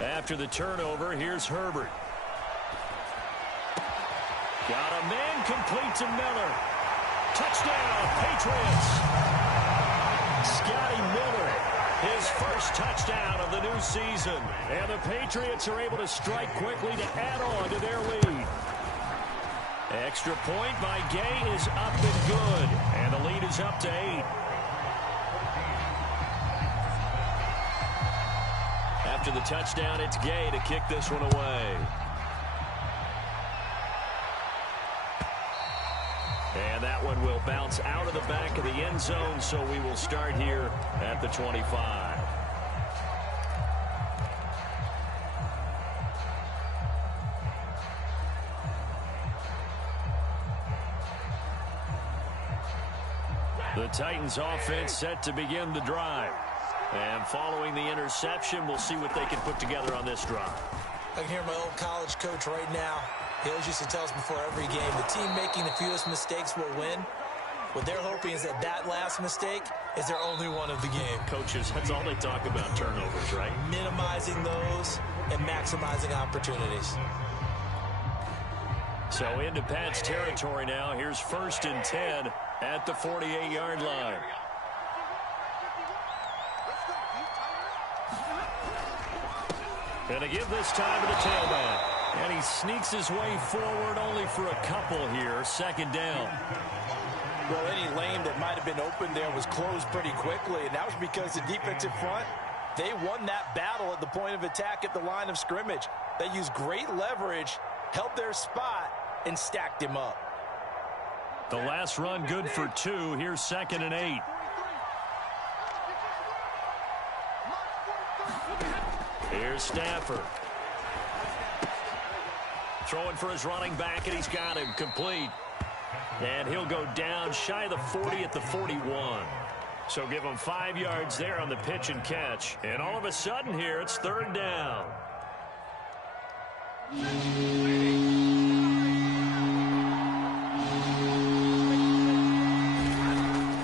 After the turnover, here's Herbert. Got a man complete to Miller. Touchdown, Patriots. Scotty Miller, his first touchdown of the new season. And the Patriots are able to strike quickly to add on to their lead. Extra point by Gay is up and good. And the lead is up to 8. After the touchdown, it's Gay to kick this one away. And that one will bounce out of the back of the end zone, so we will start here at the 25. The Titans offense set to begin the drive. And following the interception, we'll see what they can put together on this drive. I can hear my old college coach right now. He always used to tell us before every game, the team making the fewest mistakes will win. What they're hoping is that last mistake is their only one of the game. Coaches, that's all they talk about, turnovers, right? Minimizing those and maximizing opportunities. So into Pat's territory now. Here's 1st and 10 at the 48-yard line. And to give this time to the tailback. And he sneaks his way forward only for a couple here. 2nd down. Well, any lane that might have been open there was closed pretty quickly, and that was because the defensive front, they won that battle at the point of attack at the line of scrimmage. They used great leverage, held their spot, and stacked him up. The last run good for 2. Here's 2nd and 8. Here's Stafford. Throwing for his running back, and he's got him complete. And he'll go down shy of the 40 at the 41. So give him 5 yards there on the pitch and catch. And all of a sudden here, it's 3rd down.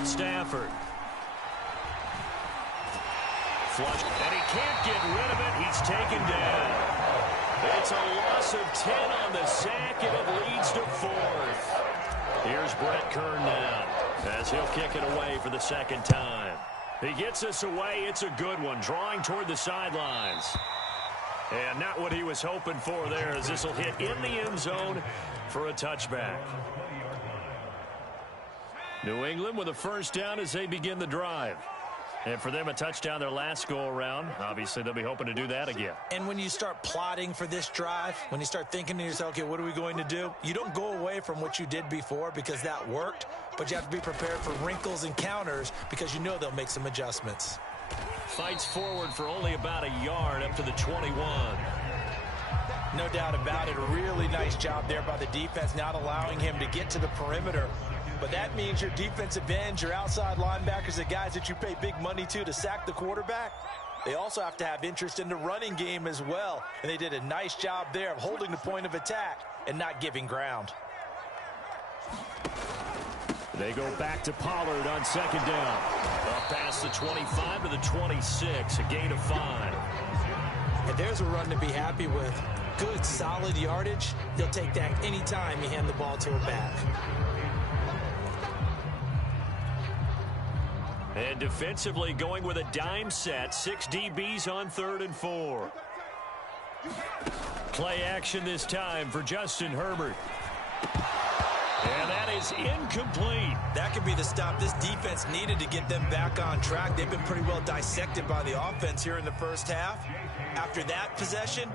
Stafford. Flush, and he can't get rid of it. He's taken down. It's a loss of 10 on the sack, and it leads to 4th. Here's Brett Kern now, as he'll kick it away for the 2nd time. He gets us away. It's a good one, drawing toward the sidelines. And not what he was hoping for there, as this will hit in the end zone for a touchback. New England with a 1st down as they begin the drive. And for them, a touchdown their last go-around. Obviously, they'll be hoping to do that again. And when you start plotting for this drive, when you start thinking to yourself, okay, what are we going to do? You don't go away from what you did before because that worked, but you have to be prepared for wrinkles and counters because you know they'll make some adjustments. Fights forward for only about a yard up to the 21. No doubt about it. A really nice job there by the defense, not allowing him to get to the perimeter. But that means your defensive ends, your outside linebackers, the guys that you pay big money to sack the quarterback, they also have to have interest in the running game as well. And they did a nice job there of holding the point of attack and not giving ground. They go back to Pollard on 2nd down. Up past the 25 to the 26, a gain of 5. And there's a run to be happy with. Good, solid yardage. He'll take that anytime you hand the ball to a back. And defensively going with a dime set. 6 DBs on 3rd and 4. Play action this time for Justin Herbert. And that is incomplete. That could be the stop this defense needed to get them back on track. They've been pretty well dissected by the offense here in the 1st half. After that possession,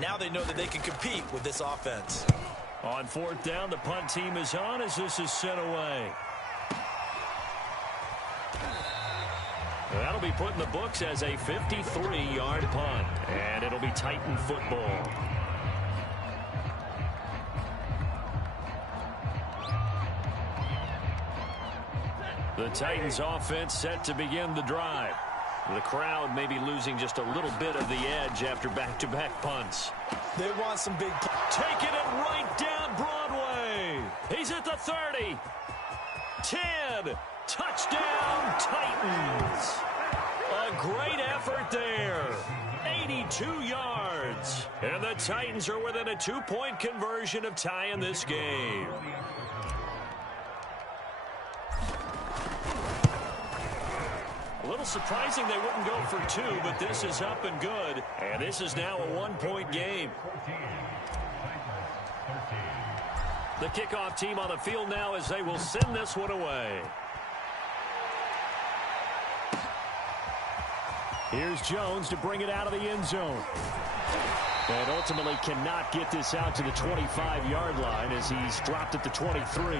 now they know that they can compete with this offense. On 4th down, the punt team is on as this is sent away. That'll be put in the books as a 53-yard punt, and it'll be Titan football. The Titans offense set to begin the drive. The crowd may be losing just a little bit of the edge after back-to-back punts. They want some big... Taking it right down Broadway. He's at the 30. 10. Touchdown, Titans. A great effort there. 80 2 yards. And the Titans are within a 2-point conversion of tying this game. A little surprising they wouldn't go for 2, but this is up and good. And this is now a 1-point game. The kickoff team on the field now as they will send this one away. Here's Jones to bring it out of the end zone. And ultimately cannot get this out to the 25-yard line as he's dropped at the 23.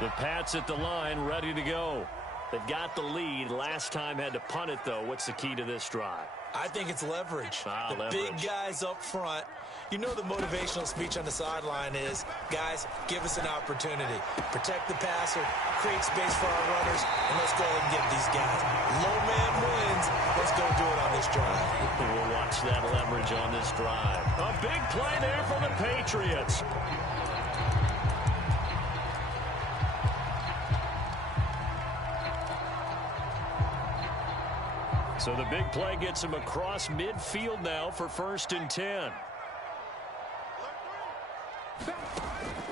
The Pats at the line ready to go. They've got the lead. Last time had to punt it, though. What's the key to this drive? I think it's leverage. Leverage. Big guys up front. You know the motivational speech on the sideline is, guys, give us an opportunity. Protect the passer, create space for our runners, and let's go ahead and get these guys. Low man wins. Let's go do it on this drive. We'll watch that leverage on this drive. A big play there for the Patriots. So the big play gets him across midfield now for 1st and 10.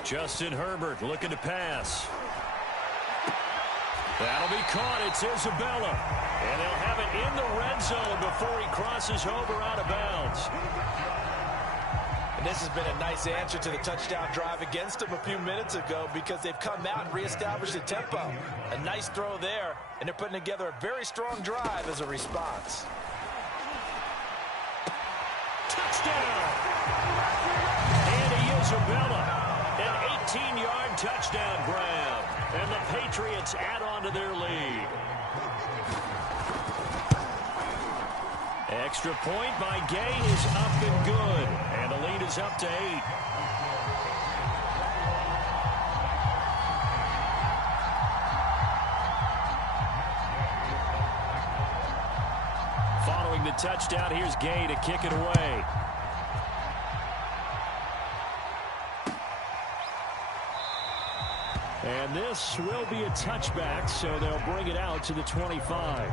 Justin Herbert looking to pass. That'll be caught. It's Isabella. And they'll have it in the red zone before he crosses over out of bounds. And this has been a nice answer to the touchdown drive against them a few minutes ago because they've come out and reestablished the tempo. A nice throw there, and they're putting together a very strong drive as a response. Touchdown! Andy Isabella, an 18-yard touchdown grab. And the Patriots add on to their lead. Extra point by Gay is up and good. And the lead is up to 8. Following the touchdown, here's Gay to kick it away. And this will be a touchback, so they'll bring it out to the 25.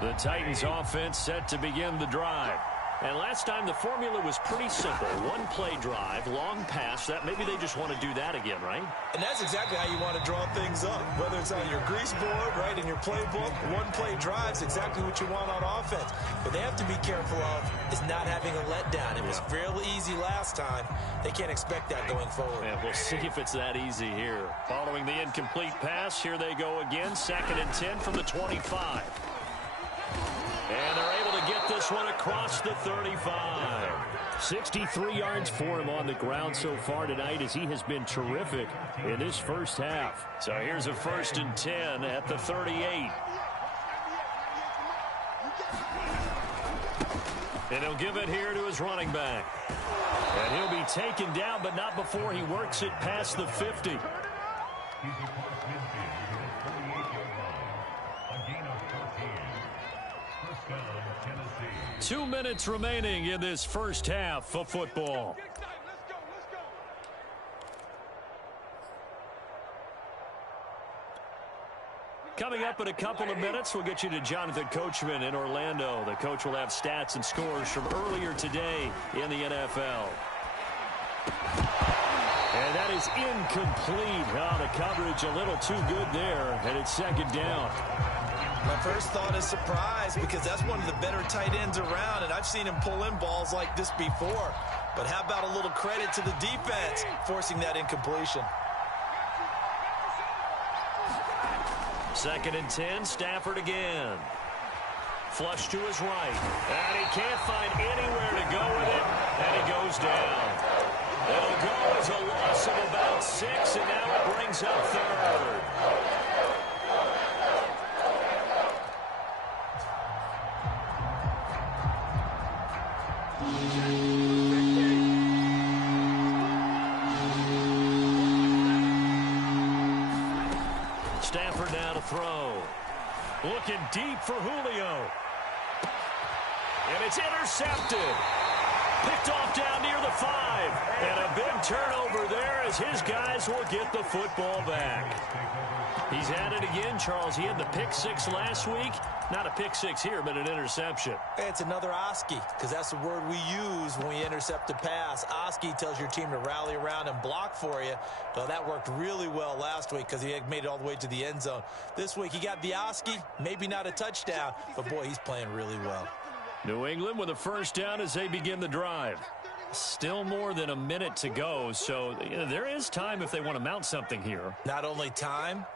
The Titans offense set to begin the drive. And last time the formula was pretty simple. One play drive, long pass. That maybe they just want to do that again, right? And that's exactly how you want to draw things up. Whether it's on your grease board, right, in your playbook, one play drive's exactly what you want on offense. But they have to be careful of is not having a letdown. It was fairly easy last time. They can't expect that going forward. And we'll see if it's that easy here. Following the incomplete pass, here they go again. 2nd and 10 from the 25. And they're able to get this one across the 35. 63 yards for him on the ground so far tonight as he has been terrific in this first half. So here's a 1st and 10 at the 38. And he'll give it here to his running back. And he'll be taken down, but not before he works it past the 50. 2 minutes remaining in this first half of football. Coming up in a couple of minutes, we'll get you to Jonathan Coachman in Orlando. The coach will have stats and scores from earlier today in the NFL. And that is incomplete. The coverage a little too good there, and it's 2nd down. My first thought is surprise because that's one of the better tight ends around, and I've seen him pull in balls like this before. But how about a little credit to the defense forcing that incompletion? 2nd and 10, Stafford again. Flush to his right. And he can't find anywhere to go with it, and he goes down. It'll go as a loss of about 6, and now it brings up 3rd. Stafford now to throw. Looking deep for Julio. And it's intercepted. Picked off down near the 5. And a big turnover there as his guys will get the football back. He's had it again, Charles. He had the pick 6 last week. Not a pick 6 here, but an interception. It's another Oski, because that's the word we use when we intercept a pass. Oski tells your team to rally around and block for you. Well, that worked really well last week because he had made it all the way to the end zone. This week he got the Oski, maybe not a touchdown, but boy, he's playing really well. New England with a first down as they begin the drive. Still more than a minute to go, so there is time if they want to mount something here. Not only time,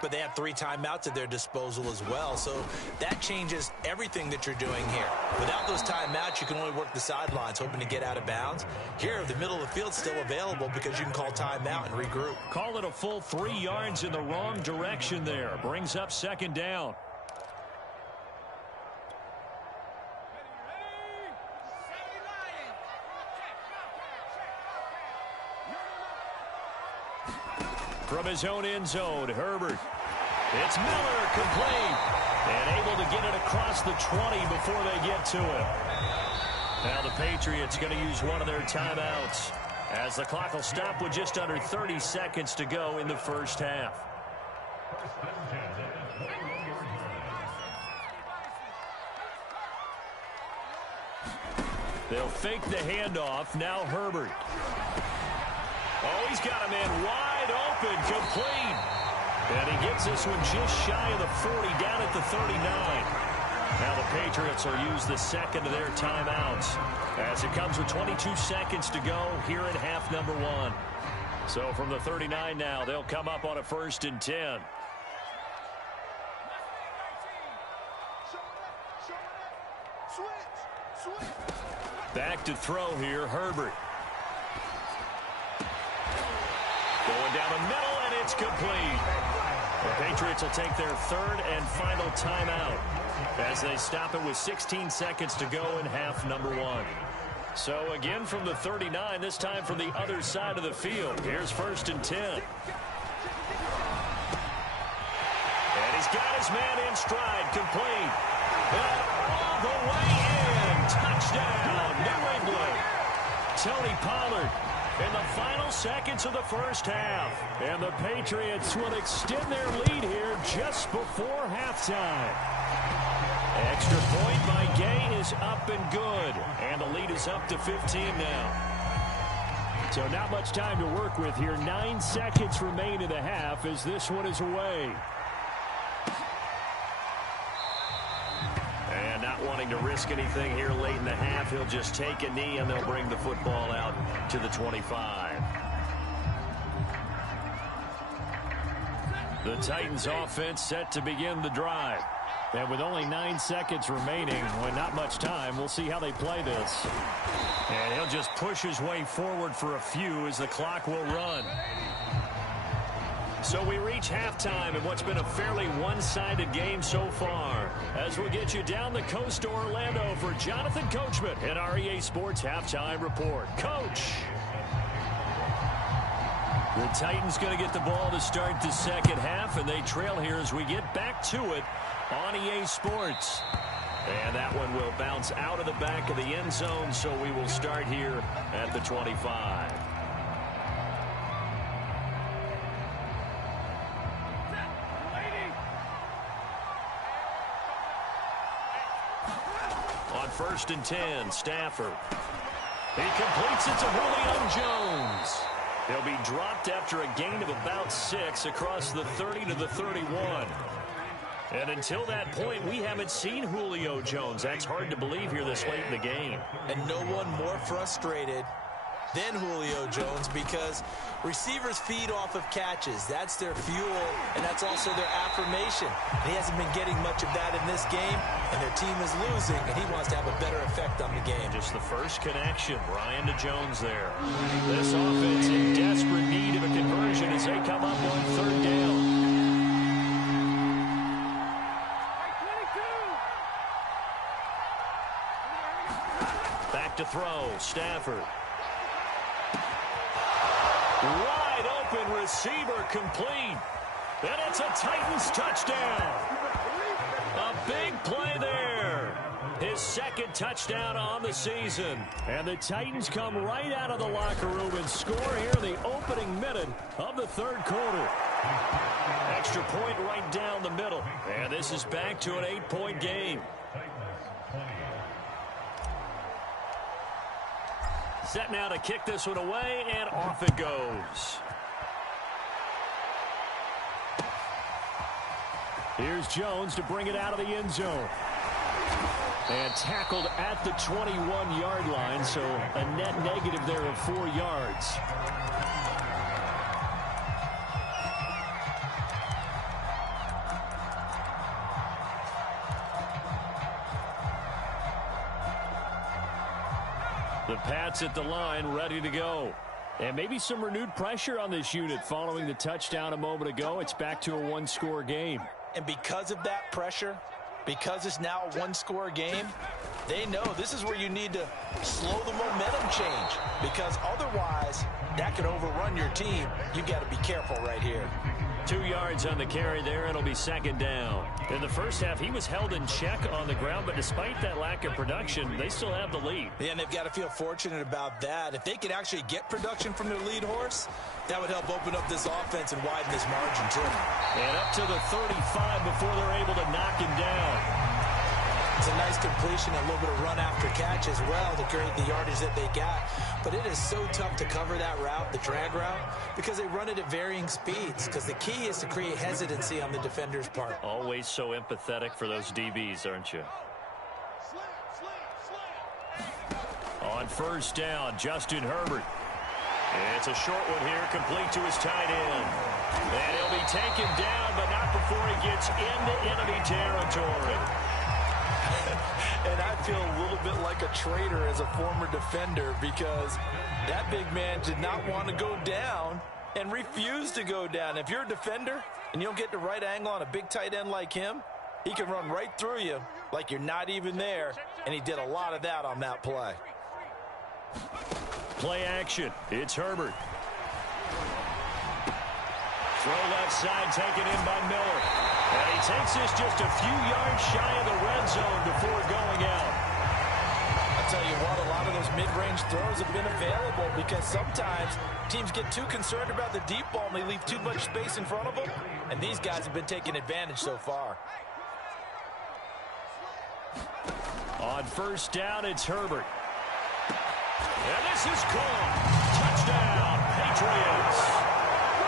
but they have 3 timeouts at their disposal as well. So that changes everything that you're doing here. Without those timeouts, you can only work the sidelines, hoping to get out of bounds. Here, the middle of the field's still available because you can call timeout and regroup. Call it a full 3 yards in the wrong direction there. Brings up second down. From his own end zone, Herbert. It's Miller, complete. And able to get it across the 20 before they get to it. Now the Patriots going to use one of their timeouts, as the clock will stop with just under 30 seconds to go in the first half. They'll fake the handoff. Now Herbert. Oh, he's got a man wide open, complete. And he gets this one just shy of the 40, down at the 39. Now the Patriots will use the second of their timeouts, as it comes with 22 seconds to go here in half number 1. So from the 39 now, they'll come up on a 1st and 10. Back to throw here, Herbert. Going down the middle, and it's complete. The Patriots will take their 3rd and final timeout as they stop it with 16 seconds to go in half number 1. So again from the 39, this time from the other side of the field. Here's 1st and 10. And he's got his man in stride, complete. And all the way in. Touchdown, New England. Tony Pollard in the final seconds of the first half. And the Patriots will extend their lead here just before halftime. Extra point by Gay is up and good. And the lead is up to 15 now. So not much time to work with here. 9 seconds remain in the half as this one is away. And not wanting to risk anything here late in the half, he'll just take a knee and they'll bring the football out to the 25. The Titans offense set to begin the drive. And with only 9 seconds remaining, with not much time, we'll see how they play this. And he'll just push his way forward for a few as the clock will run. So we reach halftime in what's been a fairly one-sided game so far. As we'll get you down the coast to Orlando for Jonathan Coachman at our EA Sports Halftime Report. Coach! The Titans going to get the ball to start the second half, and they trail here as we get back to it on EA Sports. And that one will bounce out of the back of the end zone, so we will start here at the 25. On 1st and 10, Stafford. He completes it to Julio Jones. He'll be dropped after a gain of about 6 across the 30 to the 31. And until that point, we haven't seen Julio Jones. That's hard to believe here this late in the game. And no one more frustrated than Julio Jones, because receivers feed off of catches. That's their fuel, and that's also their affirmation. And he hasn't been getting much of that in this game, and their team is losing, and he wants to have a better effect on the game. Just the first connection, Ryan to Jones there. This offense in desperate need of a conversion as they come up on 3rd down. Back to throw, Stafford. Wide open receiver, complete. And it's a Titans touchdown. A big play there. His second touchdown on the season. And the Titans come right out of the locker room and score here in the opening minute of the third quarter. Extra point right down the middle. And this is back to an 8-point game. Set now to kick this one away, and off it goes. Here's Jones to bring it out of the end zone. And tackled at the 21-yard line, so a net negative there of 4 yards. The Pats at the line, ready to go. And maybe some renewed pressure on this unit following the touchdown a moment ago. It's back to a one-score game. And because of that pressure, because it's now a one-score game, they know this is where you need to slow the momentum change, because otherwise that could overrun your team. You've got to be careful right here. 2 yards on the carry there. It'll be second down. In the first half, he was held in check on the ground, but despite that lack of production, they still have the lead. Yeah, and they've got to feel fortunate about that. If they could actually get production from their lead horse, that would help open up this offense and widen this margin, too. And up to the 35 before they're able to knock him down. It's a nice completion, a little bit of run after catch as well to create the yardage that they got. But it is so tough to cover that route, the drag route, because they run it at varying speeds. Because the key is to create hesitancy on the defender's part. Always so empathetic for those DBs, aren't you? On first down, Justin Herbert. It's a short one here, complete to his tight end. And he'll be taken down, but not before he gets into enemy territory. And I feel a little bit like a traitor as a former defender, because that big man did not want to go down and refused to go down. If you're a defender and you don't get the right angle on a big tight end like him, he can run right through you like you're not even there, and he did a lot of that on that play. Play action. It's Herbert. Throw left side taken in by Miller. And he takes this just a few yards shy of the red zone before going out. I'll tell you what, a lot of those mid-range throws have been available, because sometimes teams get too concerned about the deep ball and they leave too much space in front of them. And these guys have been taking advantage so far. On first down, it's Herbert. And this is caught. Touchdown, Patriots.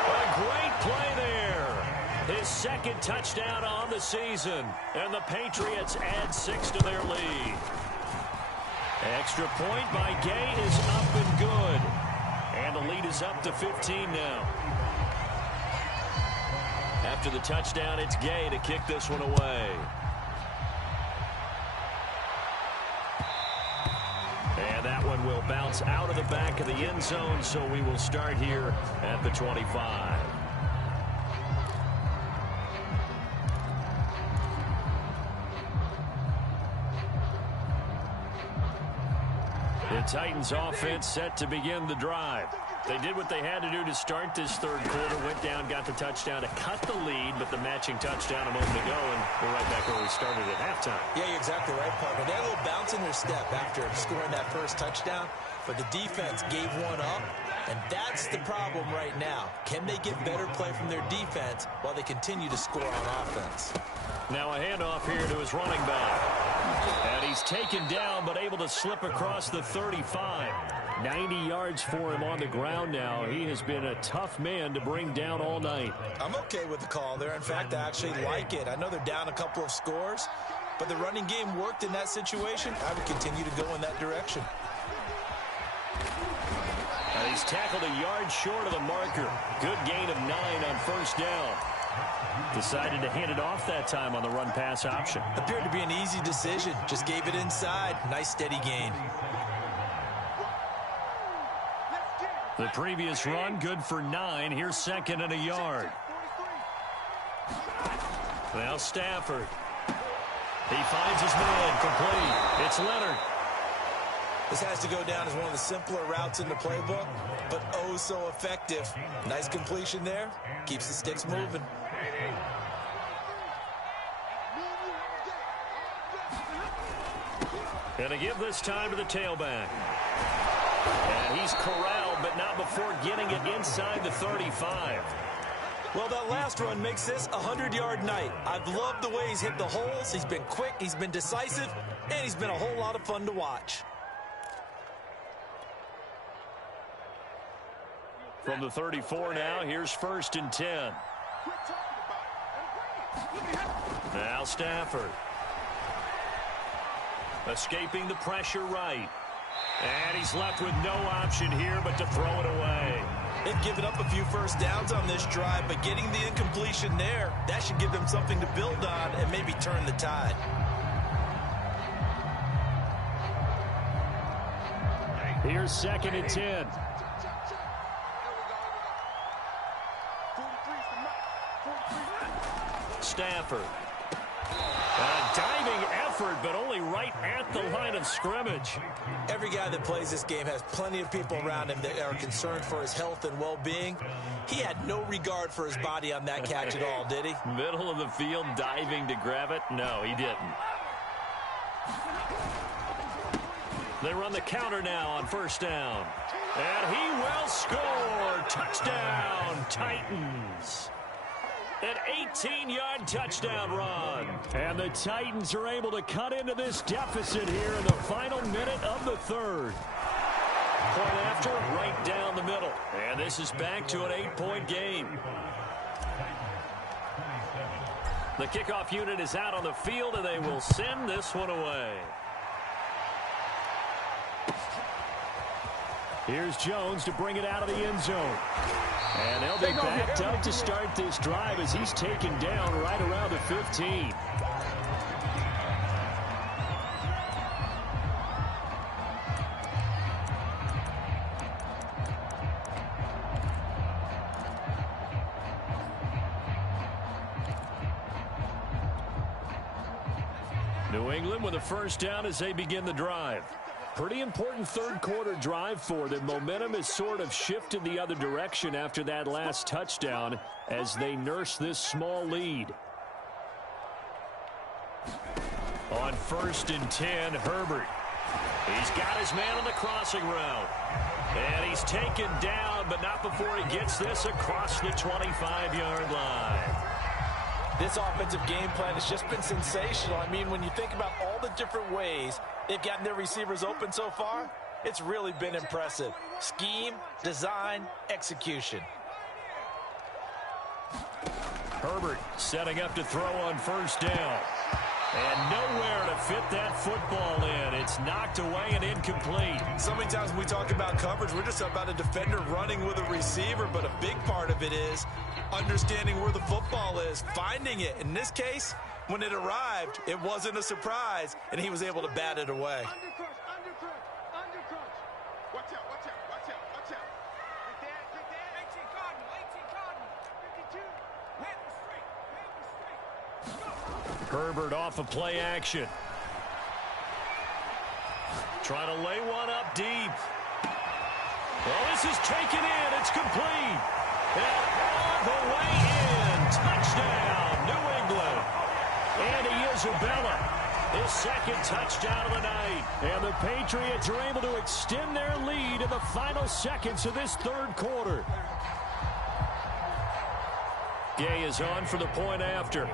A great play there. His second touchdown on the season. And the Patriots add 6 to their lead. Extra point by Gay is up and good. And the lead is up to 15 now. After the touchdown, it's Gay to kick this one away. And that one will bounce out of the back of the end zone, so we will start here at the 25. The Titans offense set to begin the drive. They did what they had to do to start this third quarter, went down, got the touchdown to cut the lead, but the matching touchdown a moment ago, and we're right back where we started at halftime. Yeah, you're exactly right, partner. They had a little bounce in their step after scoring that first touchdown, but the defense gave one up, and that's the problem right now. Can they get better play from their defense while they continue to score on offense? Now a handoff here to his running back. And he's taken down, but able to slip across the 35. 90 yards for him on the ground now. He has been a tough man to bring down all night. I'm okay with the call there. In fact, I actually like it. I know they're down a couple of scores, but the running game worked in that situation. I would continue to go in that direction. And he's tackled a yard short of the marker. Good gain of 9 on first down. Decided to hand it off that time on the run-pass option. Appeared to be an easy decision. Just gave it inside. Nice steady gain. The previous run, good for 9. Here's second and a yard. Now Stafford. He finds his man, complete. It's Leonard. This has to go down as one of the simpler routes in the playbook, but oh so effective. Nice completion there. Keeps the sticks moving. And to give this time to the tailback. And he's corralled, but not before getting it inside the 35. Well, that last run makes this a 100-yard night. I've loved the way he's hit the holes. He's been quick, he's been decisive, and he's been a whole lot of fun to watch. From the 34 now, here's 1st and 10. Now Stafford. Escaping the pressure right. And he's left with no option here but to throw it away. They've given up a few first downs on this drive, but getting the incompletion there, that should give them something to build on and maybe turn the tide. Here's 2nd and 10. Stafford. A diving effort, but only right at the line of scrimmage. Every guy that plays this game has plenty of people around him that are concerned for his health and well-being. He had no regard for his body on that catch at all, did he? Middle of the field, diving to grab it? No, he didn't. They run the counter now on 1st down. And he will score. Touchdown, Titans. An 18-yard touchdown run. And the Titans are able to cut into this deficit here in the final minute of the 3rd. Point after, right down the middle. And this is back to an 8-point game. The kickoff unit is out on the field, and they will send this one away. Here's Jones to bring it out of the end zone. And they'll be backed up to start this drive as he's taken down right around the 15. New England with a 1st down as they begin the drive. Pretty important 3rd quarter drive for them. Momentum has sort of shifted the other direction after that last touchdown as they nurse this small lead. On 1st and 10, Herbert. He's got his man on the crossing route. And he's taken down, but not before he gets this across the 25-yard line. This offensive game plan has just been sensational. I mean, when you think about all the different ways they've gotten their receivers open so far, it's really been impressive. Scheme, design, execution. Herbert setting up to throw on 1st down. And nowhere to fit that football in. It's knocked away and incomplete. So many times when we talk about coverage, we're just about a defender running with a receiver, but a big part of it is understanding where the football is, finding it. In this case, when it arrived, it wasn't a surprise, and he was able to bat it away. Herbert off of play action. Trying to lay one up deep. Well, this is taken in. It's complete. And all the way in. Touchdown, New England. Andy Isabella, his 2nd touchdown of the night. And the Patriots are able to extend their lead in the final seconds of this 3rd quarter. Gay is on for the point after.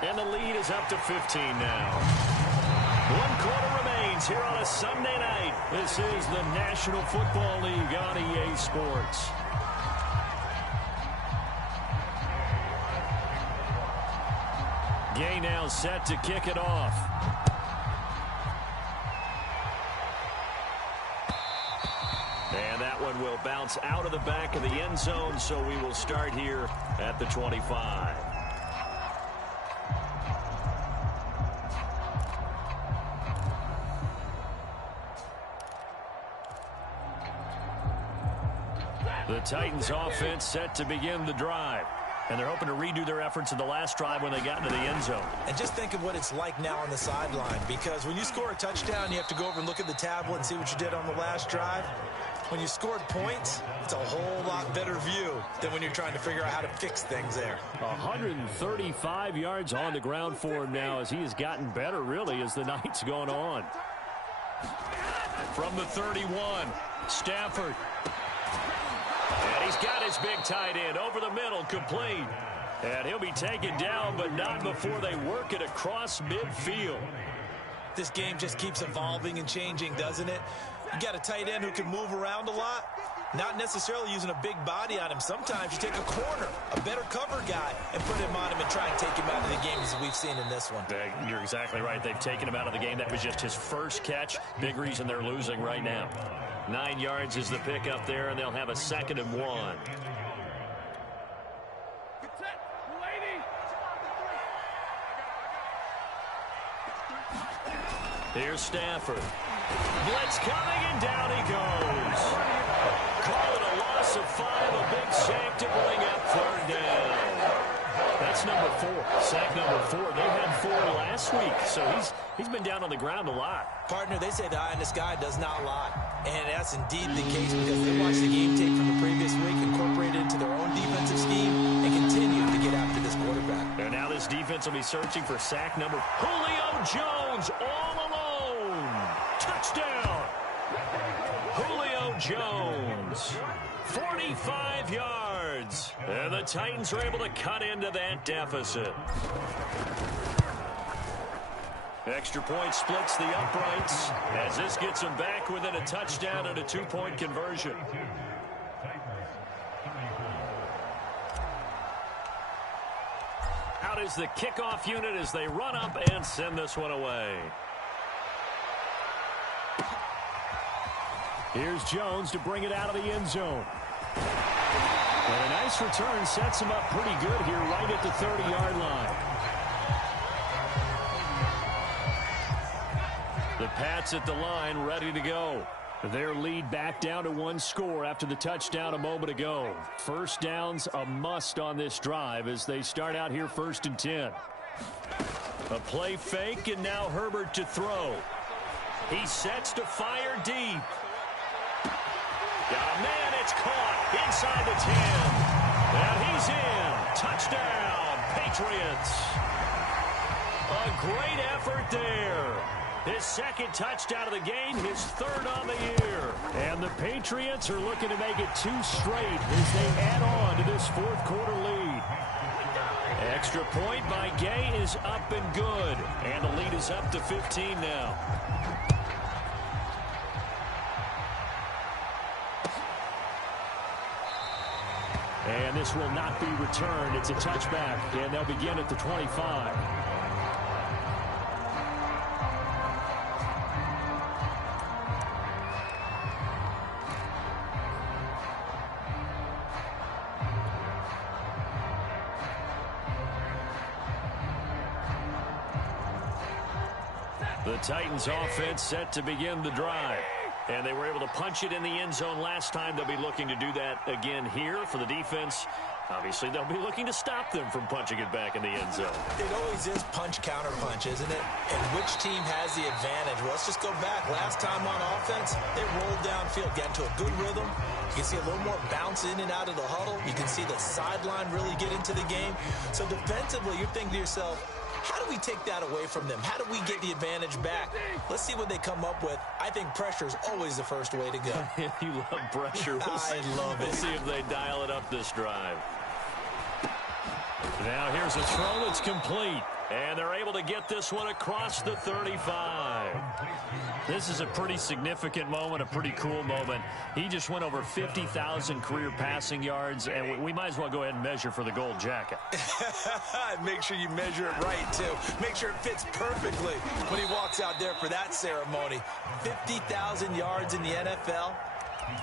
And the lead is up to 15 now. 1 quarter remains here on a Sunday night. This is the National Football League on EA Sports. Gay now set to kick it off. And that one will bounce out of the back of the end zone, so we will start here at the 25. The Titans offense set to begin the drive. And they're hoping to redo their efforts in the last drive when they got into the end zone. And just think of what it's like now on the sideline, because when you score a touchdown, you have to go over and look at the tablet and see what you did on the last drive. When you scored points, it's a whole lot better view than when you're trying to figure out how to fix things there. 135 yards on the ground for him now as he has gotten better, really, as the night's gone on. From the 31, Stafford. And he's got his big tight end over the middle, complete. And he'll be taken down, but not before they work it across midfield. This game just keeps evolving and changing, doesn't it? You got a tight end who can move around a lot, not necessarily using a big body on him. Sometimes you take a corner, a better cover guy, and put him on him and try and take him out of the game, as we've seen in this one. You're exactly right. They've taken him out of the game. That was just his first catch. Big reason they're losing right now. 9 yards is the pickup there, and they'll have a 2nd and 1. Here's Stafford. Blitz coming, and down he goes. Call it a loss of 5, a big sack to bring up 3rd down. That's number 4. Sack number 4. They had 4 last week, so he's been down on the ground a lot. Partner, they say the eye in the sky does not lie. And that's indeed the case because they watched the game tape from the previous week, incorporated it into their own defensive scheme, and continued to get after this quarterback. And now this defense will be searching for sack number. Julio Jones all alone. Touchdown. Julio Jones. 45 yards. And the Titans are able to cut into that deficit. Extra point splits the uprights as this gets them back within a touchdown and a 2-point conversion. Out is the kickoff unit as they run up and send this one away. Here's Jones to bring it out of the end zone. And a nice return sets him up pretty good here right at the 30-yard line. The Pats at the line ready to go. Their lead back down to 1 score after the touchdown a moment ago. First down's a must on this drive as they start out here 1st and 10. A play fake, and now Herbert to throw. He sets to fire deep. Got a man, it's caught inside the 10. And he's in. Touchdown, Patriots. A great effort there. His 2nd touchdown of the game, his 3rd on the year. And the Patriots are looking to make it 2 straight as they add on to this 4th quarter lead. Extra point by Gay is up and good. And the lead is up to 15 now. And this will not be returned. It's a touchback, and they'll begin at the 25. The Titans offense set to begin the drive. And they were able to punch it in the end zone last time. They'll be looking to do that again here for the defense. Obviously, they'll be looking to stop them from punching it back in the end zone. It always is punch, counter punch, isn't it? And which team has the advantage? Well, let's just go back. Last time on offense, they rolled downfield, got into a good rhythm. You can see a little more bounce in and out of the huddle. You can see the sideline really get into the game. So defensively, you're thinking to yourself, how do we take that away from them? How do we get the advantage back? Let's see what they come up with. I think pressure is always the first way to go. You love pressure. I love it. We'll see if they dial it up this drive. Now here's a throw that's complete. And they're able to get this one across the 35. This is a pretty significant moment, a pretty cool moment. He just went over 50,000 career passing yards, and we might as well go ahead and measure for the gold jacket. Make sure you measure it right, too. Make sure it fits perfectly when he walks out there for that ceremony. 50,000 yards in the NFL.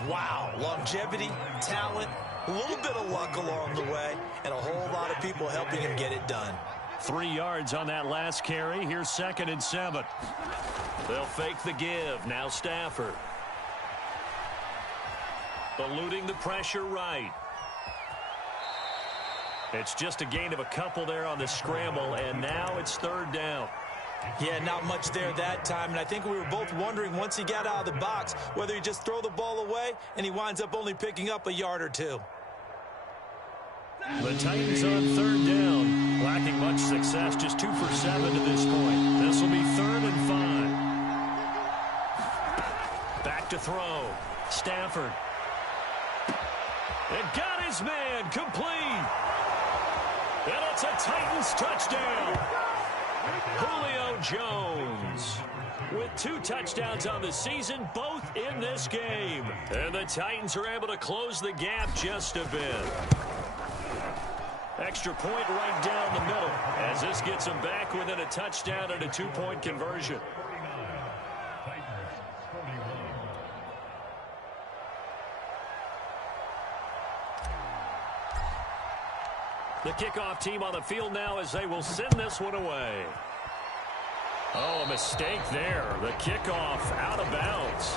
Wow. Longevity, talent, a little bit of luck along the way, and a whole lot of people helping him get it done. 3 yards on that last carry. Here's 2nd and 7. They'll fake the give. Now Stafford. Eluding the pressure right. It's just a gain of a couple there on the scramble, and now it's 3rd down. Yeah, not much there that time, and I think we were both wondering once he got out of the box whether he just throw the ball away and he winds up only picking up a yard or two. The Titans on third down, lacking much success, just 2 for 7 to this point. This will be 3rd and 5. Back to throw. Stafford. And got his man complete. And it's a Titans touchdown. Julio Jones with 2 touchdowns on the season, both in this game. And the Titans are able to close the gap just a bit. Extra point right down the middle as this gets them back within a touchdown and a 2-point conversion. The kickoff team on the field now as they will send this one away. Oh, a mistake there. The kickoff out of bounds.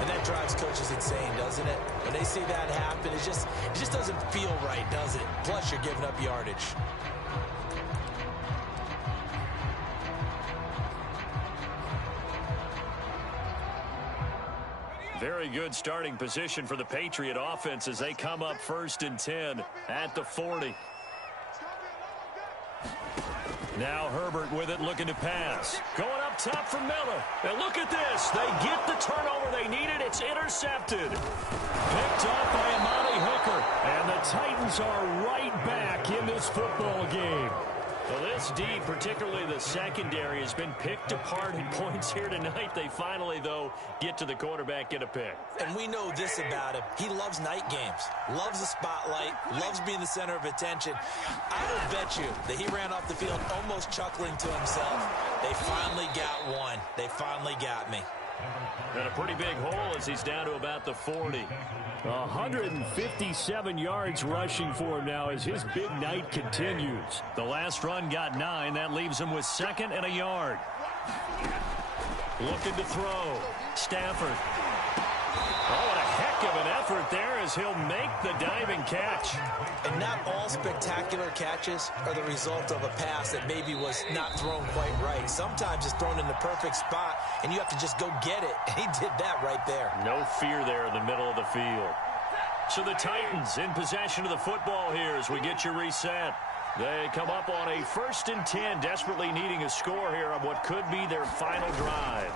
And that drives coaches insane, doesn't it? When they see that happen, it just doesn't feel right, does it? Plus, you're giving up yardage. Very good starting position for the Patriot offense as they come up 1st and 10 at the 40. Now Herbert with it, looking to pass. Going up top for Miller. And look at this. They get the turnover they needed. It's intercepted. Picked off by Amani Hooker. And the Titans are right back in this football game. Well, this D, particularly the secondary, has been picked apart in points here tonight. They finally, though, get to the quarterback, get a pick. And we know this about him. He loves night games, loves the spotlight, loves being the center of attention. I will bet you that he ran off the field almost chuckling to himself. They finally got one. They finally got me. And a pretty big hole as he's down to about the 40. 157 yards rushing for him now as his big night continues. The last run got 9. That leaves him with 2nd and a yard. Looking to throw. Stafford. Oh, what a heck of an effort there as he'll make the diving catch. And not all spectacular catches are the result of a pass that maybe was not thrown quite right. Sometimes it's thrown in the perfect spot, and you have to just go get it. And he did that right there. No fear there in the middle of the field. So the Titans in possession of the football here as we get you reset. They come up on a 1st and 10, desperately needing a score here on what could be their final drive.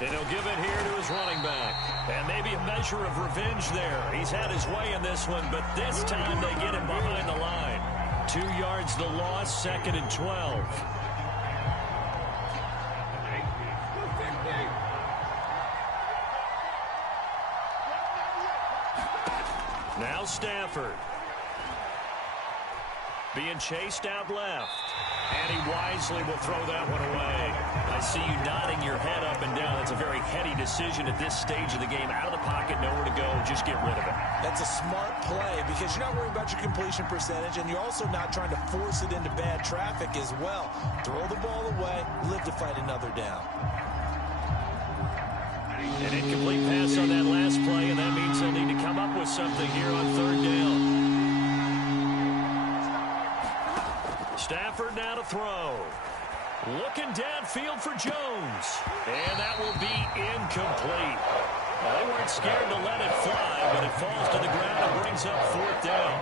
And he'll give it here to his running back. And maybe a measure of revenge there. He's had his way in this one, but this time they get him behind the line. 2 yards the loss, 2nd and 12. Now Stafford. Being chased out left. And he wisely will throw that one away. I see you nodding your head up and down. That's a very heady decision at this stage of the game. Out of the pocket, nowhere to go. Just get rid of it. That's a smart play because you're not worried about your completion percentage, and you're also not trying to force it into bad traffic as well. Throw the ball away, live to fight another down. An incomplete pass on that last play, and that means they'll need to come up with something here on 3rd down. Stafford now to throw. Looking downfield for Jones. And that will be incomplete. Well, they weren't scared to let it fly, but it falls to the ground and brings up 4th down.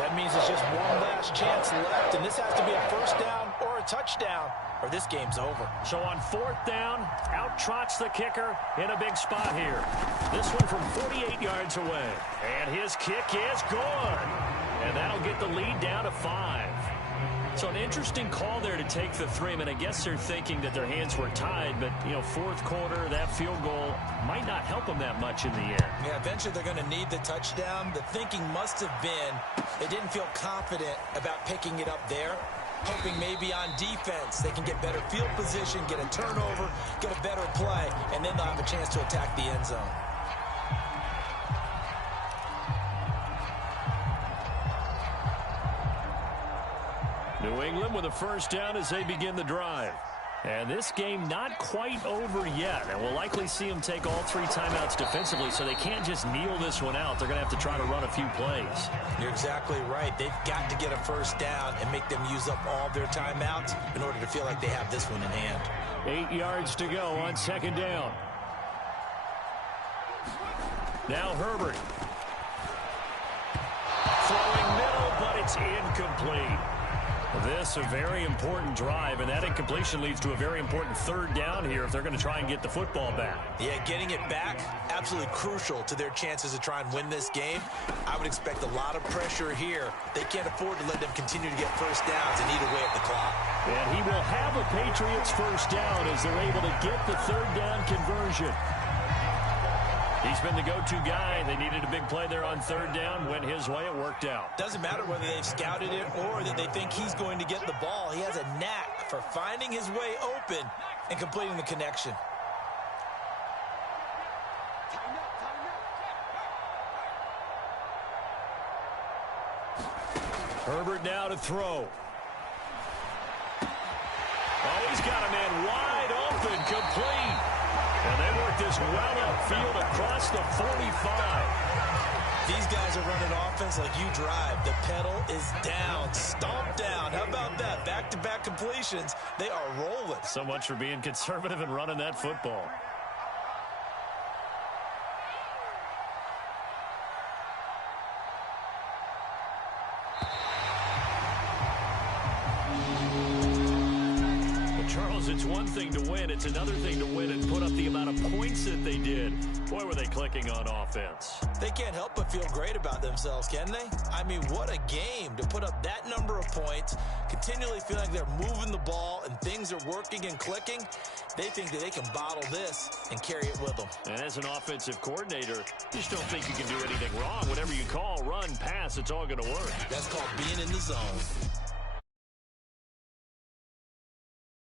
That means it's just one last chance left, and this has to be a 1st down or a touchdown, or this game's over. So on 4th down, out trots the kicker in a big spot here. This one from 48 yards away. And his kick is good. And that'll get the lead down to 5. So an interesting call there to take the 3. I mean, I guess they're thinking that their hands were tied, but, you know, 4th quarter, that field goal might not help them that much in the end. Yeah, eventually they're going to need the touchdown. The thinking must have been they didn't feel confident about picking it up there, hoping maybe on defense they can get better field position, get a turnover, get a better play, and then they'll have a chance to attack the end zone. New England with a 1st down as they begin the drive. And this game not quite over yet. And we'll likely see them take all 3 timeouts defensively, so they can't just kneel this one out. They're going to have to try to run a few plays. You're exactly right. They've got to get a first down and make them use up all their timeouts in order to feel like they have this one in hand. 8 yards to go on 2nd down. Now Herbert. Throwing middle, but it's incomplete. This a very important drive, and that incompletion leads to a very important 3rd down here if they're going to try and get the football back. Yeah, getting it back, absolutely crucial to their chances to try and win this game. I would expect a lot of pressure here. They can't afford to let them continue to get first downs and eat away at the clock. And he will have a Patriots first down as they're able to get the 3rd down conversion. He's been the go-to guy. They needed a big play there on 3rd down. Went his way. It worked out. Doesn't matter whether they've scouted it or that they think he's going to get the ball. He has a knack for finding his way open and completing the connection. Herbert now to throw. Oh, he's got a man wide open, complete. And they work this well upfield across the 45. These guys are running offense like you drive. The pedal is down, stomped down. How about that? Back-to-back completions. They are rolling. So much for being conservative and running that football. It's one thing to win. It's another thing to win and put up the amount of points that they did. Boy, were they clicking on offense. They can't help but feel great about themselves, can they? I mean, what a game to put up that number of points, continually feel like they're moving the ball and things are working and clicking. They think that they can bottle this and carry it with them. And as an offensive coordinator, you just don't think you can do anything wrong. Whatever you call, run, pass, it's all going to work. That's called being in the zone.